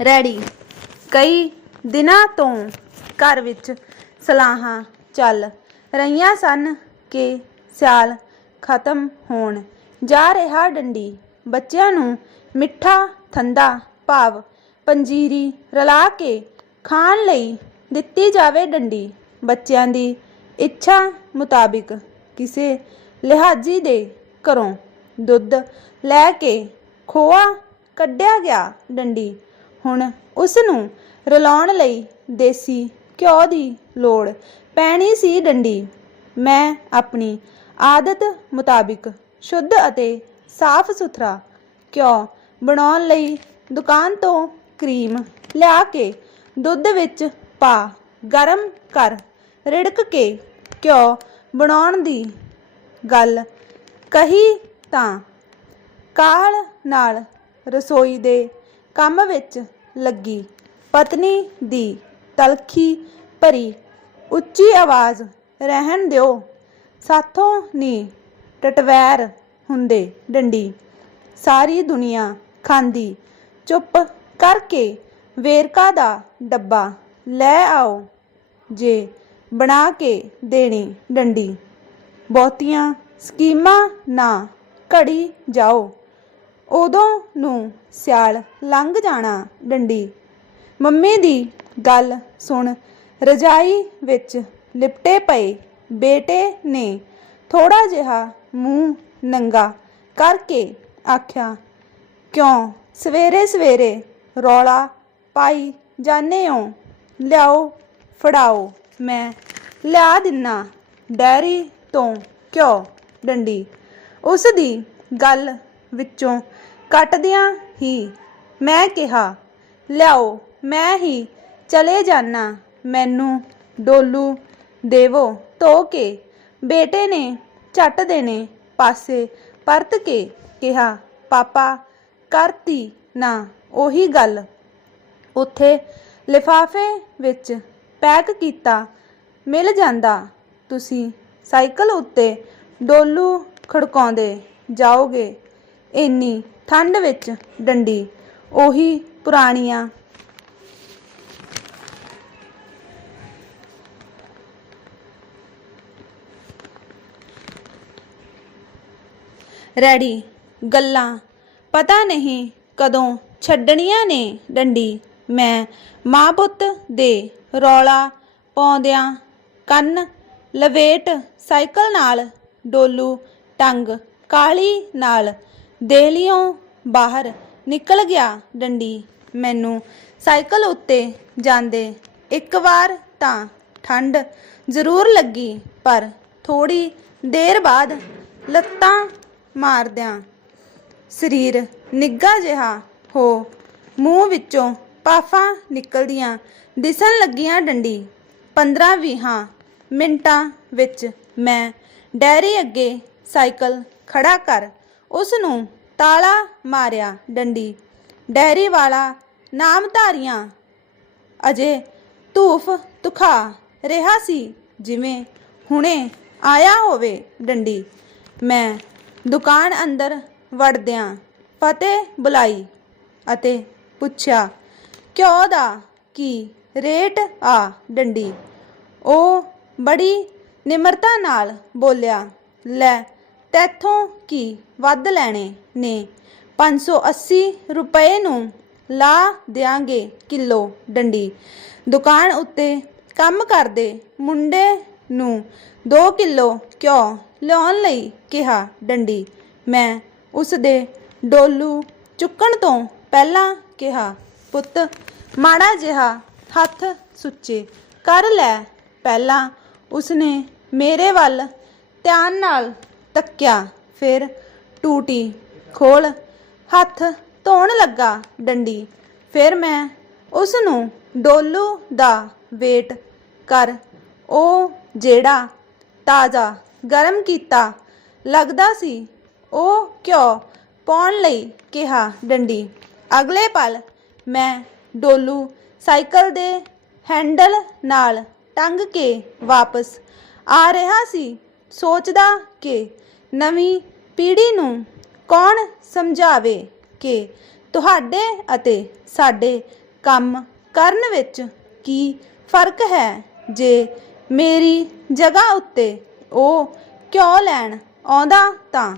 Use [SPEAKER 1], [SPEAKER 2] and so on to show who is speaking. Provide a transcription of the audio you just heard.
[SPEAKER 1] Ready. ਕਈ ਦਿਨਾਂ ਤੋਂ ਘਰ ਵਿੱਚ ਸਲਾਹਾਂ ਚੱਲ ਰਹੀਆਂ ਸਨ ਕਿ ਸਿਆਲ ਖਤਮ ਹੋਣ। ਜਾ ਰਿਹਾ ਡੰਡੀ, ਬੱਚਿਆਂ ਨੂੰ ਮਿੱਠਾ ਠੰਡਾ ਭਾਵ ਪੰਜੀਰੀ ਰਲਾ ਕੇ ਖਾਣ ਲਈ ਦਿੱਤੀ ਜਾਵੇ ਡੰਡੀ। ਬੱਚਿਆਂ ਦੀ ਇੱਛਾ ਮੁਤਾਬਿਕ ਕਿਸੇ ਲਿਹਾਜੀ ਦੇ ਘਰੋਂ ਦੁੱਧ ਲੈ ਕੇ ਖੋਆ ਕੱਢਿਆ ਗਿਆ ਡੰਡੀ। ਹੁਣ ਉਸ ਨੂੰ ਰਲਾਉਣ ਲਈ ਦੇਸੀ ਘਿਓ ਦੀ ਲੋੜ ਪੈਣੀ ਸੀ ਡੰਡੀ। ਮੈਂ ਆਪਣੀ ਆਦਤ ਮੁਤਾਬਿਕ ਸ਼ੁੱਧ ਅਤੇ ਸਾਫ਼ ਸੁਥਰਾ ਘਿਓ ਬਣਾਉਣ ਲਈ ਦੁਕਾਨ ਤੋਂ ਕਰੀਮ ਲਿਆ ਕੇ ਦੁੱਧ ਵਿੱਚ ਪਾ ਗਰਮ ਕਰ ਰਿੜਕ ਕੇ ਘਿਓ ਬਣਾਉਣ ਦੀ ਗੱਲ ਕਹੀ ਤਾਂ ਕਾਲ ਨਾਲ ਰਸੋਈ ਦੇ ਕੰਮ ਵਿੱਚ ਲੱਗੀ। ਪਤਨੀ ਦੀ ਤਲਖੀ ਭਰੀ ਉੱਚੀ ਆਵਾਜ਼, ਰਹਿਣ ਦਿਓ। ਸਾਥੋਂ ਨੀ ਟਟਵੈਰ ਹੁੰਦੇ ਡੰਡੀ। ਸਾਰੀ ਦੁਨੀਆ ਖਾਂਦੀ। ਚੁੱਪ ਕਰਕੇ ਵੇਰਕਾ ਦਾ ਡੱਬਾ ਲੈ ਆਓ ਜੇ ਬਣਾ ਕੇ ਦੇਣੀ ਡੰਡੀ। ਬਹੁਤੀਆਂ ਸਕੀਮਾਂ ਨਾ ਘੜੀ ਜਾਓ। ਉਦੋਂ ਨੂੰ ਸਿਆਲ ਲੰਘ ਜਾਣਾ ਡੰਡੀ। ਮੰਮੀ ਦੀ ਗੱਲ ਸੁਣ ਰਜਾਈ ਵਿੱਚ ਲਿਪਟੇ ਪਏ ਬੇਟੇ ਨੇ ਥੋੜਾ ਜਿਹਾ ਮੂੰਹ ਨੰਗਾ ਕਰਕੇ ਆਖਿਆ, ਕਿਉਂ ਸਵੇਰੇ ਸਵੇਰੇ ਰੌਲਾ ਪਾਈ ਜਾਣੇ ਹੋ? ਲਿਆਓ, ਫੜਾਓ। ਮੈਂ ਲਿਆ ਦਿੰਨਾ ਡੈਰੀ ਤੋਂ ਕਿਉਂ ਡੰਡੀ ਉਸ ਦੀ ਗੱਲ ਵਿੱਚੋਂ ਕੱਟਦਿਆਂ ਹੀ ਮੈਂ ਕਿਹਾ, ਲਿਆਓ, ਮੈਂ ਹੀ ਚਲੇ ਜਾਣਾ ਮੈਨੂੰ ਡੋਲੂ ਦੇਵੋ, ਧੋ ਕੇ। ਬੇਟੇ ਨੇ ਝੱਟ ਦੇਣੇ ਪਾਸੇ ਪਰਤ ਕੇ ਕਿਹਾ, ਪਾਪਾ, ਕਰਤੀ ਨਾ ਉਹੀ ਗੱਲ। ਉੱਥੇ ਲਿਫਾਫੇ ਵਿੱਚ ਪੈਕ ਕੀਤਾ, ਮਿਲ ਜਾਂਦਾ। ਤੁਸੀਂ ਸਾਈਕਲ ਉੱਤੇ ਡੋਲੂ ਖੜਕਾਉਂਦੇ ਜਾਓਗੇ। ਇੰਨੀ ਠੰਡ ਵਿੱਚ ਡੰਡੀ, ਉਹੀ ਪੁਰਾਣੀਆਂ। ਰੈਡੀ, ਗੱਲਾਂ। ਪਤਾ ਨਹੀਂ ਕਦੋਂ ਛੱਡਣੀਆਂ ਨੇ ਡੰਡੀ। ਮੈਂ ਮਾਂ ਪੁੱਤ ਦੇ ਰੌਲਾ ਪਾਉਂਦਿਆਂ ਕੰਨ ਲਵੇਟ ਸਾਈਕਲ ਨਾਲ ਡੋਲੂ ਟੰਗ ਕਾਲੀ ਨਾਲ ਦੇਲੀਓਂ ਬਾਹਰ ਨਿਕਲ ਗਿਆ ਡੰਡੀ। ਮੈਨੂੰ ਸਾਈਕਲ ਉੱਤੇ ਜਾਂਦੇ ਇੱਕ ਵਾਰ ਤਾਂ ਠੰਡ ਜ਼ਰੂਰ ਲੱਗੀ, ਪਰ ਥੋੜੀ ਦੇਰ ਬਾਅਦ ਲੱਤਾਂ ਮਾਰਦਿਆਂ ਸਰੀਰ ਨਿੱਘਾ ਜਿਹਾ ਹੋ ਮੂੰਹ ਵਿੱਚੋਂ ਪਾਫਾਂ ਨਿਕਲਦੀਆਂ ਦਿਸਣ ਲੱਗੀਆਂ ਡੰਡੀ। 15-20 ਮਿੰਟਾਂ ਵਿੱਚ ਮੈਂ ਡੈਰੀ ਅੱਗੇ ਸਾਈਕਲ ਖੜਾ ਕਰ ਉਸ ਨੂੰ ਤਾਲਾ ਮਾਰਿਆ ਡੰਡੀ। ਡੈਰੀ ਵਾਲਾ ਨਾਮਧਾਰੀਆਂ ਅਜੇ ਧੂਫ ਤੁਖਾ ਰਿਹਾ ਸੀ, ਜਿਵੇਂ ਹੁਣੇ ਆਇਆ ਹੋਵੇ ਡੰਡੀ। ਮੈਂ ਦੁਕਾਨ ਅੰਦਰ ਵੜਦਿਆਂ ਫਤਿਹ ਬੁਲਾਈ ਅਤੇ ਪੁੱਛਿਆ, ਕਿਉਂ ਦਾ? ਕੀ ਰੇਟ ਆ? ਡੰਡੀ। ਉਹ ਬੜੀ ਨਿਮਰਤਾ ਨਾਲ ਬੋਲਿਆ, ਲੈ ਤੈਥੋਂ ਕੀ ਵੱਧ ਲੈਣੇ ਨੇ? 580 ਰੁਪਏ ਨੂੰ ਲਾ ਦਿਆਂਗੇ ਕਿਲੋ ਡੰਡੀ। ਦੁਕਾਨ ਉੱਤੇ ਕੰਮ ਕਰਦੇ ਮੁੰਡੇ ਨੂੰ 2 ਕਿਲੋ ਕਿਉਂ ਲਿਆਉਣ ਲਈ ਕਿਹਾ ਡੰਡੀ। ਮੈਂ ਉਸ ਦੇ ਡੋਲੂ ਚੁੱਕਣ ਤੋਂ ਪਹਿਲਾਂ ਕਿਹਾ, ਪੁੱਤ, ਮਾੜਾ ਜਿਹਾ ਹੱਥ ਸੁੱਚੇ ਕਰ ਲੈ। ਪਹਿਲਾਂ ਉਸਨੇ ਮੇਰੇ ਵੱਲ ਧਿਆਨ ਨਾਲ ਤੱਕਿਆ। ਫਿਰ ਟੂਟੀ ਖੋਲ ਹੱਥ ਧੋਣ ਲੱਗਾ ਡੰਡੀ। ਫਿਰ ਮੈਂ ਉਸ ਨੂੰ ਡੋਲੂ ਦਾ ਵੇਟ ਕਰ, ਉਹ ਜਿਹੜਾ ਤਾਜ਼ਾ ਗਰਮ ਕੀਤਾ ਲੱਗਦਾ ਸੀ, ਉਹ ਕਿਉਂ ਪਾਉਣ ਲਈ ਕਿਹਾ ਡੰਡੀ। ਅਗਲੇ ਪਲ ਮੈਂ ਡੋਲੂ ਸਾਈਕਲ ਦੇ ਹੈਂਡਲ ਨਾਲ ਟੰਗ ਕੇ ਵਾਪਸ ਆ ਰਿਹਾ ਸੀ। ਸੋਚਦਾ ਕਿ ਨਵੀਂ ਪੀੜ੍ਹੀ ਨੂੰ ਕੌਣ ਸਮਝਾਵੇ ਕਿ ਤੁਹਾਡੇ ਅਤੇ ਸਾਡੇ ਕੰਮ ਕਰਨ ਵਿੱਚ ਕੀ ਫ਼ਰਕ ਹੈ? ਜੇ ਮੇਰੀ ਜਗ੍ਹਾ ਉੱਤੇ ਉਹ ਕਿਉਂ ਲੈਣ ਆਉਂਦਾ ਤਾਂ